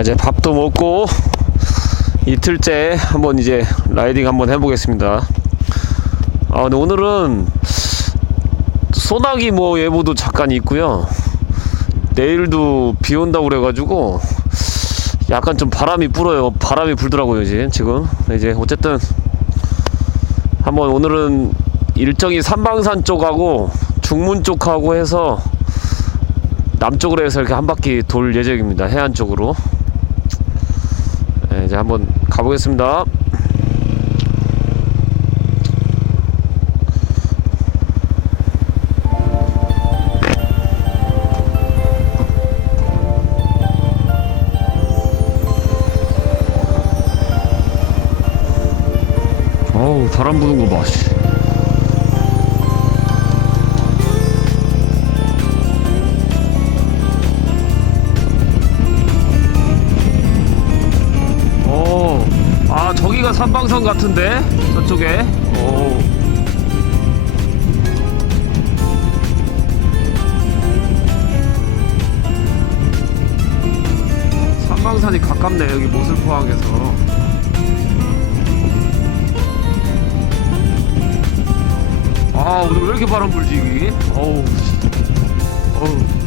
아 이제 밥도 먹고 이틀째 한번 이제 라이딩 한번 해보겠습니다. 아 근데 오늘은 소나기 뭐 예보도 잠깐 있고요. 내일도 비 온다고 그래가지고 약간 좀 바람이 불어요. 바람이 불더라고요 이제 지금. 이제 어쨌든 한번 오늘은 일정이 삼방산 쪽하고 중문 쪽하고 해서 남쪽으로 해서 이렇게 한 바퀴 돌 예정입니다. 해안 쪽으로. 네, 이제 한번 가보겠습니다. 바람 부는 거 봐. 삼방산 같은데 저쪽에. 오. 삼방산이 가깝네 여기 모슬 포항에서. 아 오늘 왜 이렇게 바람 불지 이게? 어우. 씨. 어우.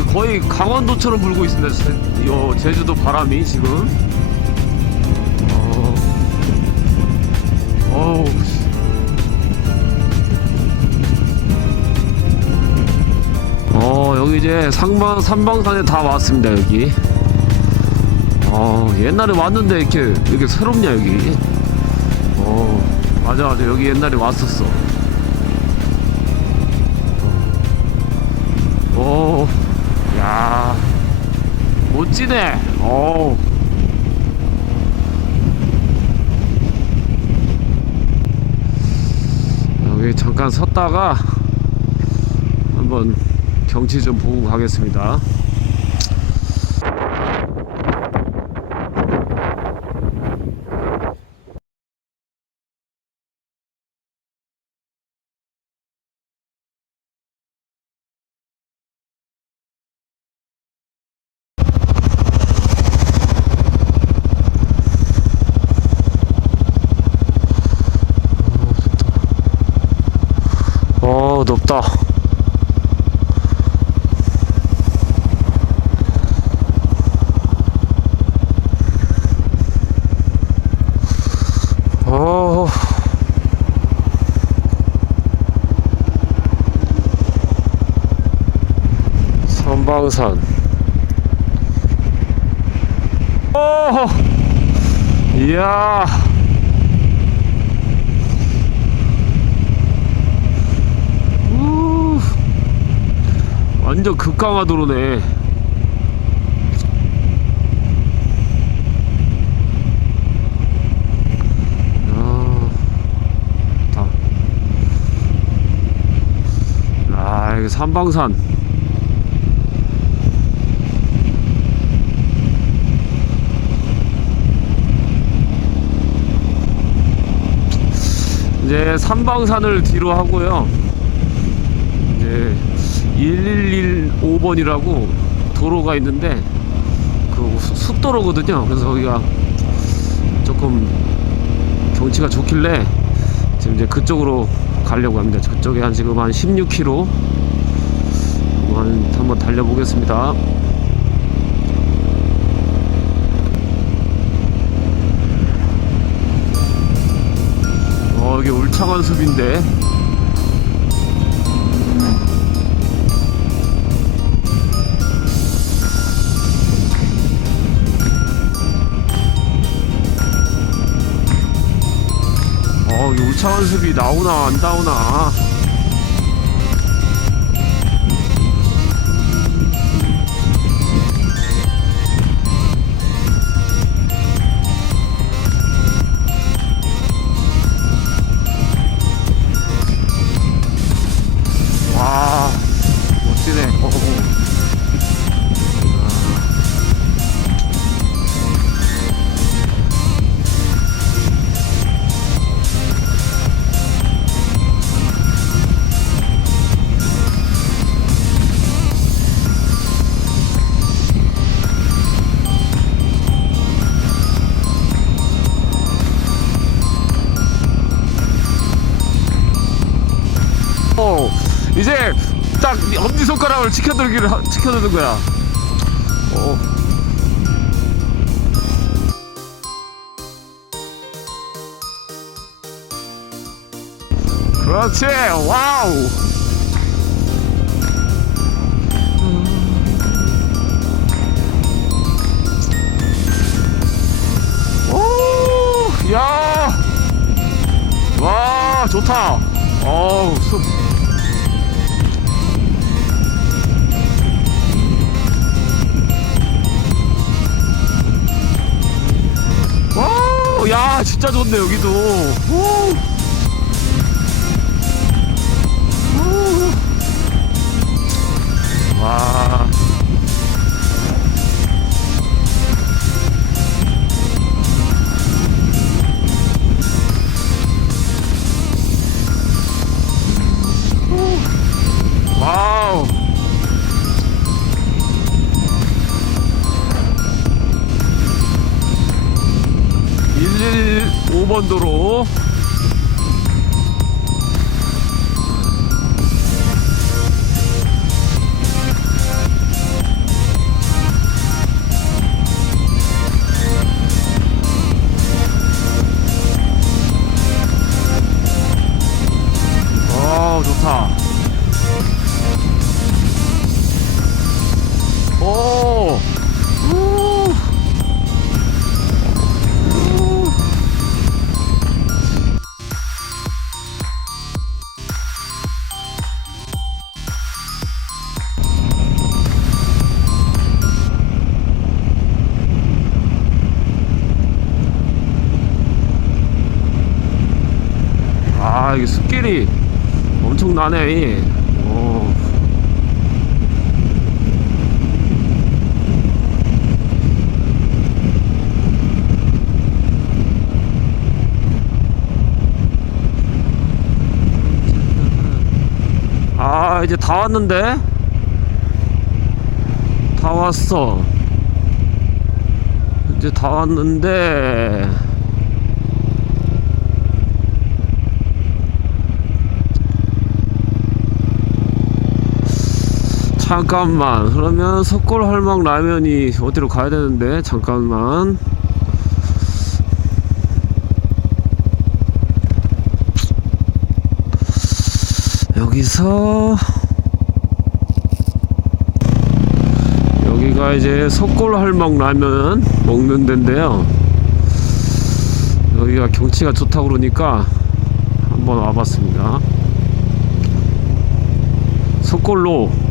아 거의 강원도처럼 불고 있습니다. 제, 요 제주도 바람이 지금. 어. 어우. 씨. 어 여기 이제 상방 삼방산에 다 왔습니다 여기. 어 옛날에 왔는데 이렇게 이렇게 새롭냐 여기. 어 맞아 맞아 여기 옛날에 왔었어. 멋지네. 오. 여기 잠깐 섰다가 한번 경치 좀 보고 가겠습니다. 어, 높다. 어. 선방산. 오! 이야. 우, 완전 극강하도로네. 아. 아, 이거 삼방산. 이제 삼방산을 뒤로 하고요. 이제 1115번이라고 도로가 있는데 그 수- 숲도로거든요. 그래서 거기가 조금 경치가 좋길래 지금 이제 그쪽으로 가려고 합니다. 그쪽에 한 지금 한 16km 한 한번 달려보겠습니다. 어 여기 울창한 숲인데 어, 이 울창한 숲이 나오나 안 나오나. 하- 지켜드는 거야. 어. 그렇지, 와우. 오, 야, 와, 좋다. 어우, 진짜 좋네 여기도. 오. 오. 와. 와우. 115번 도로 나네 이. 오. 아 이제 다 왔는데 다 왔어 이제 다 왔는데 잠깐만. 그러면 석골 할망 라면이 어디로 가야 되는데? 잠깐만. 여기서 여기가 이제 석골 할망 라면 먹는 데인데요. 여기가 경치가 좋다고 그러니까 한번 와봤습니다. 석골로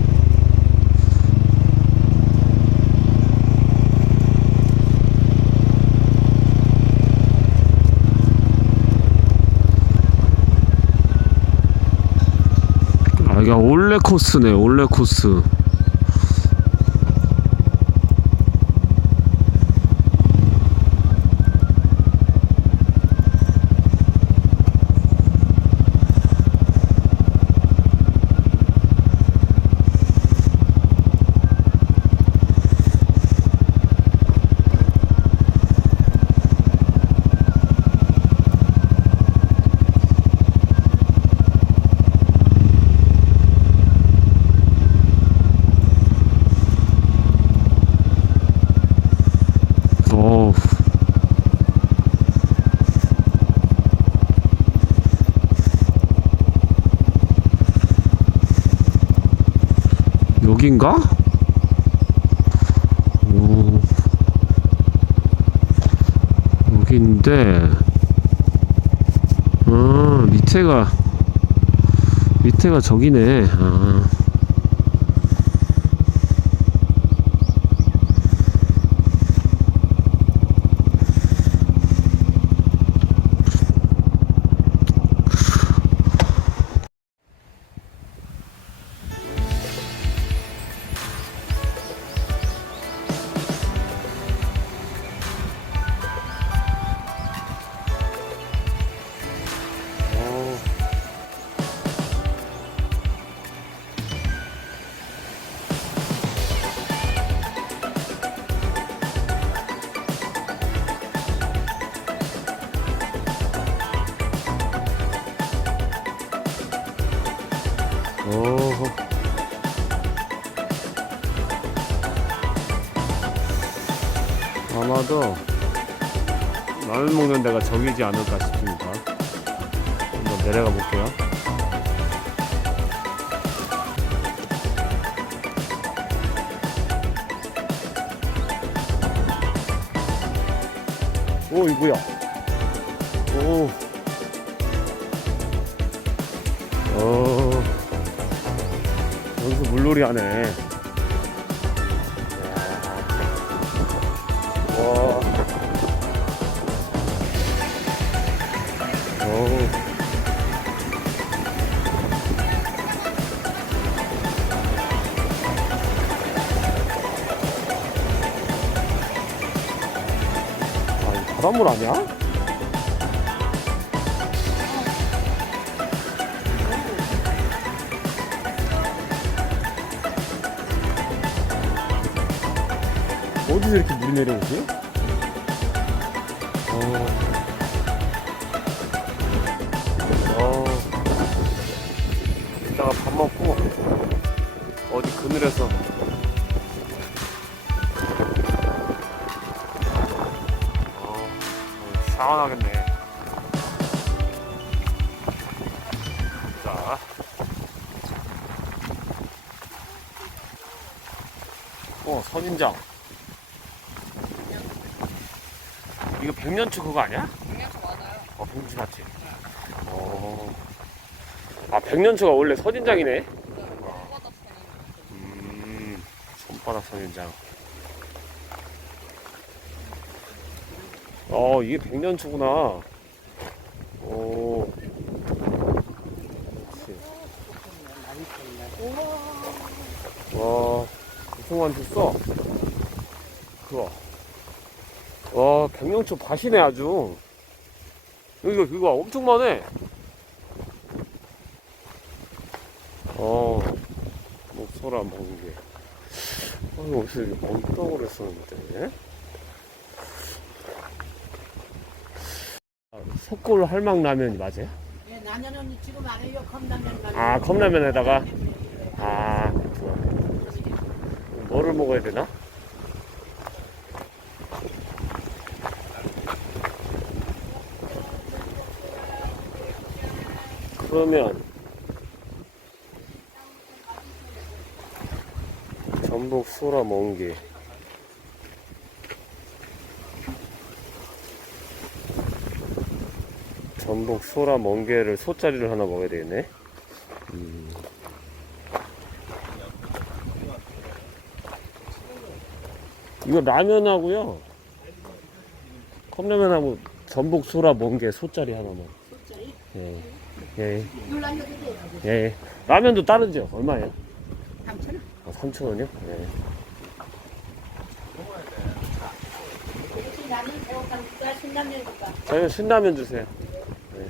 아, 이게 올레 코스네, 올레 코스. 어. 여긴가? 오. 여긴데. 아, 밑에가 밑에가 저기네. 아. 아마도 라면 먹는 데가 저기지 않을까 싶습니다. 한번 내려가 볼게요. 오, 이거야. 오. 어. 여기서 물놀이 하네. 바닷물 아니야? 어디서 이렇게 물이 내려오지? 어, 선인장. 이거 백년초 그거 아니야? 영양소 많아요. 어, 백년초 맞지? 어. 아, 백년초가 원래 선인장이네? 음, 손바닥 선인장. 어, 이게 백년초구나. 오. 그렇지. 와, 무슨 줬어? 그거. 와, 백년초 밭이네, 아주. 여기가, 이거 엄청 많네. 어, 목소라 먹는 게. 아, 이거 어디서 이렇게 먹다고 그랬었는데. 아, 석골 할망라면이 맞아요? 예, 나는 지금 안 해요. 컵라면. 아, 컵라면에다가? 아, 그렇구나. 뭐를 먹어야 되나? 그러면 전복 소라 멍게 전복 소라 멍게를 소짜리를 하나 먹어야 되겠네 이거 라면하고요 컵라면하고 전복 소라 멍게 소짜리 하나만 소짜리? 예. 예. 돼요. 예. 예. 라면도 따르죠? 얼마예요? 3천 아, 3,000원이요? 네. 혹시 나는 배고파니까 신라면 줄까? 저희는 신라면 주세요. 네.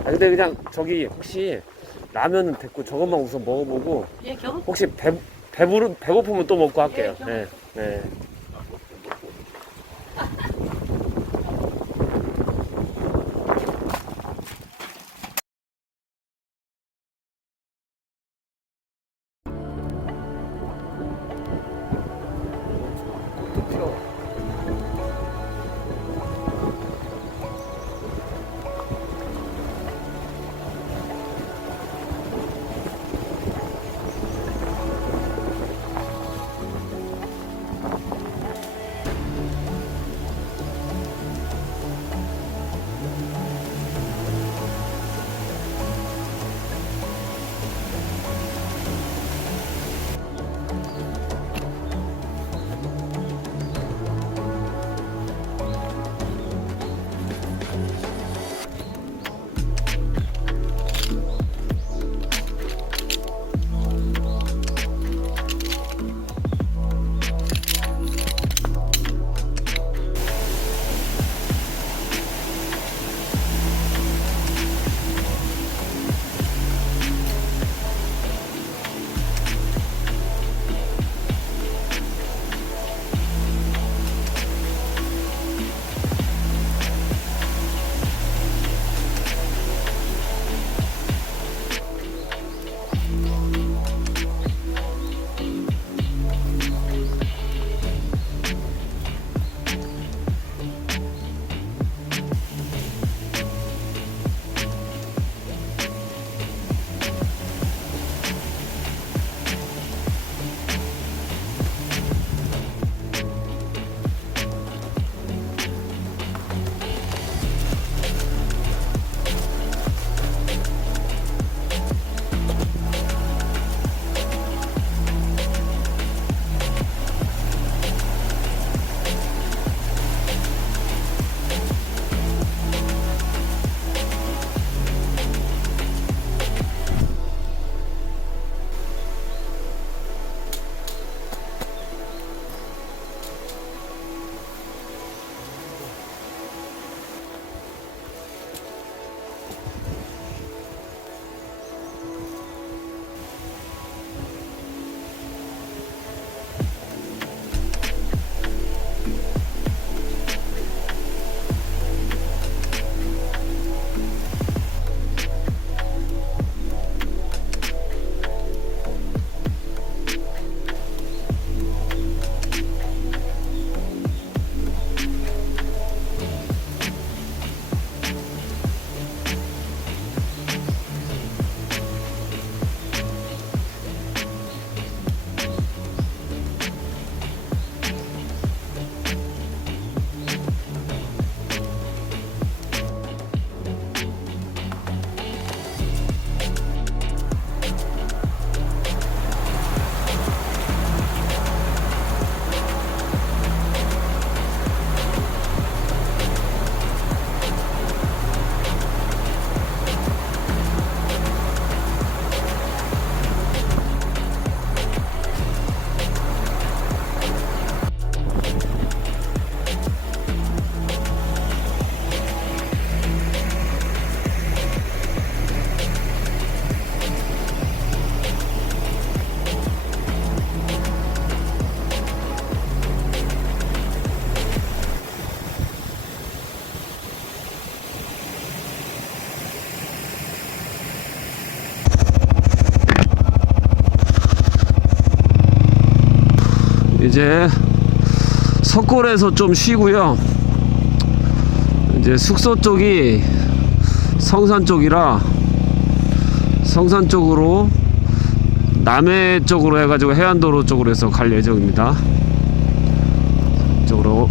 아, 근데 그냥 저기 혹시 라면은 됐고 저것만 우선 먹어보고 예, 겨우 혹시 배, 배부르, 배고프면 또 먹고 할게요. 네. 네. 이제 석골에서 좀 쉬고요. 이제 숙소 쪽이 성산 쪽이라 성산 쪽으로 남해 쪽으로 해가지고 해안도로 쪽으로 해서 갈 예정입니다. 쪽으로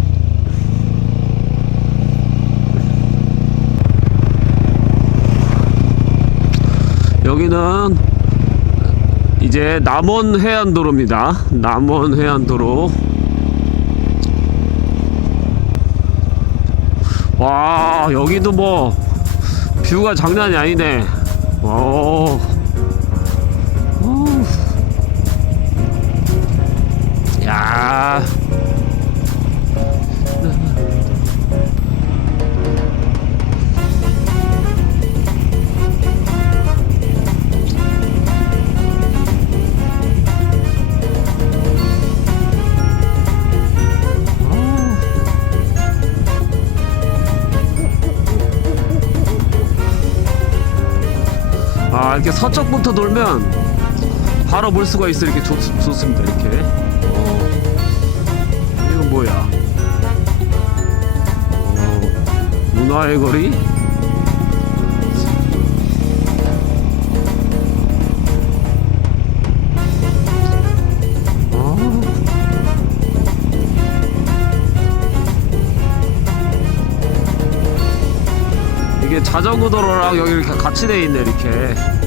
여기는 이제 남원 해안도로입니다. 남원 해안도로. 와 여기도 뭐 뷰가 장난이 아니네. 오. 오. 야. 이렇게 서쪽부터 돌면 바로 볼 수가 있어 이렇게 좋, 좋습니다 이렇게 어. 이건 뭐야 어. 문화의 거리 어. 자전거 도로랑 여기 이렇게 같이 돼 있네 이렇게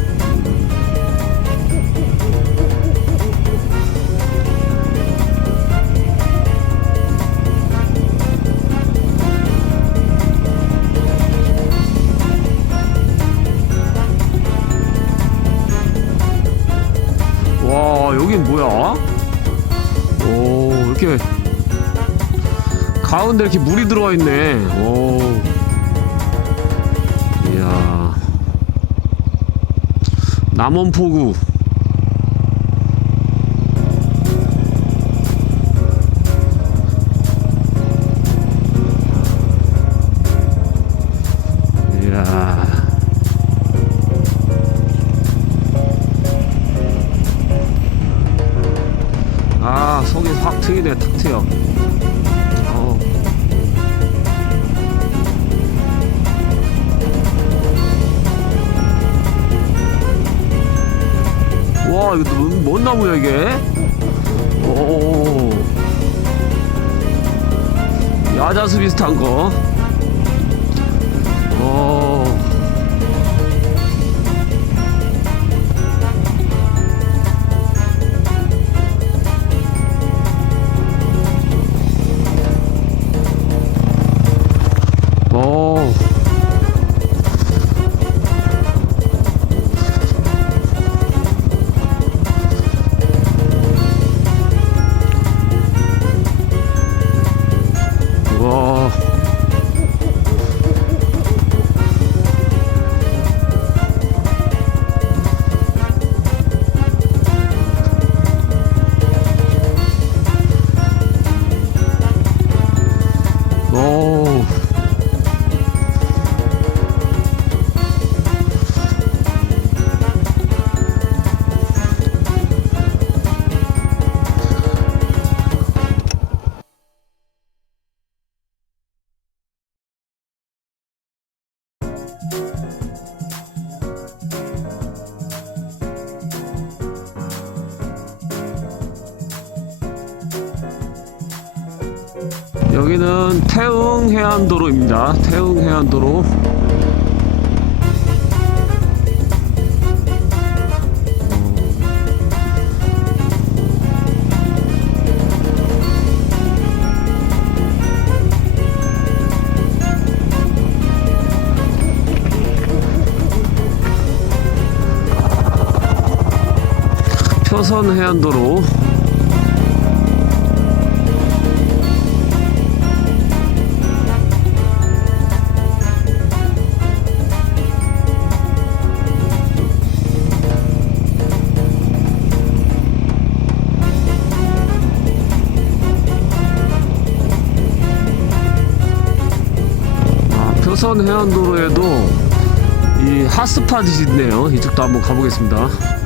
가운데 이렇게 물이 들어와 있네. 오. 이야. 남원포구 와 이거 뭔, 뭔 나무야 이게. 오. 야자수 비슷한 거. 어. 해안도로입니다. 태흥 해안도로. 표선 해안도로. 아, 표선 해안도로에도 이 핫스팟이 있네요. 이쪽도 한번 가보겠습니다.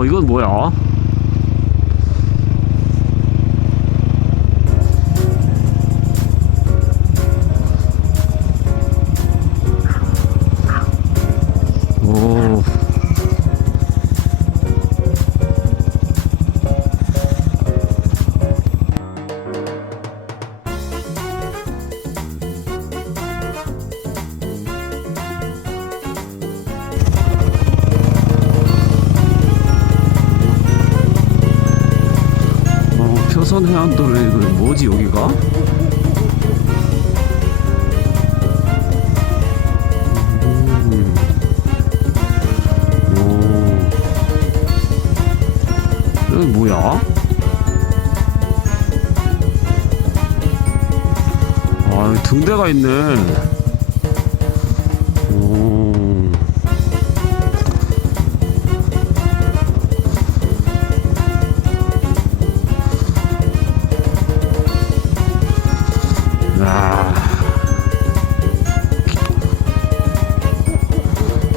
어 이건 뭐야? 여기 뭐야? 아, 등대가 있네.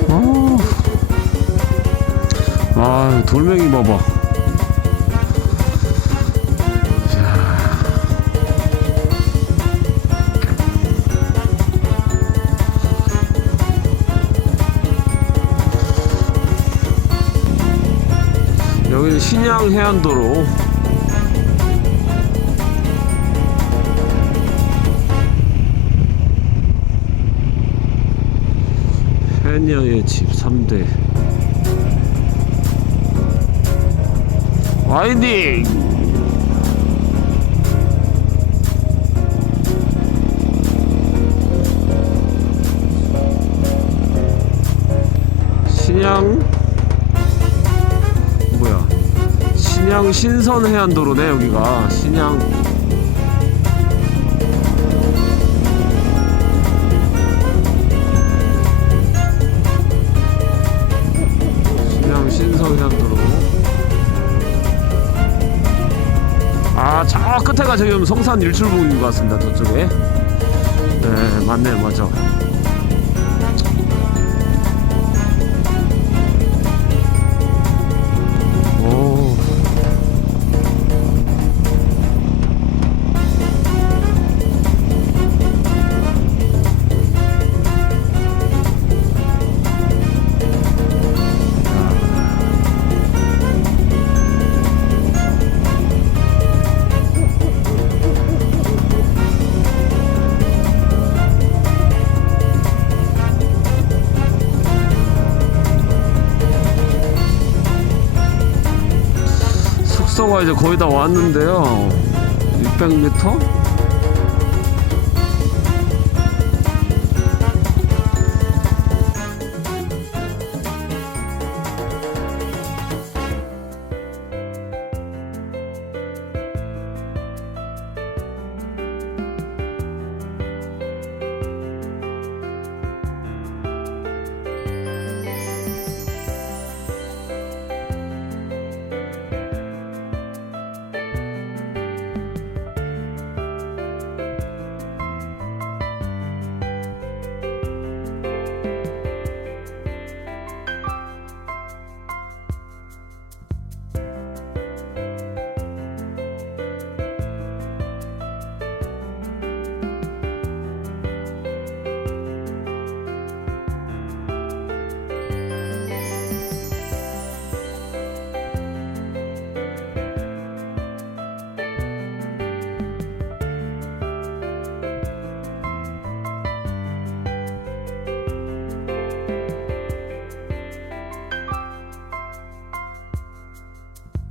어. 아, 돌멩이 봐봐. 신양 해안도로. 해녀의 집 3대 와인딩 신양 신선 해안도로네 여기가. 신양. 신양 신선 해안도로. 아 저 끝에가 지금 성산 일출봉인 것 같습니다 저쪽에. 네 맞네 맞아 이제 거의 다 왔는데요 600m?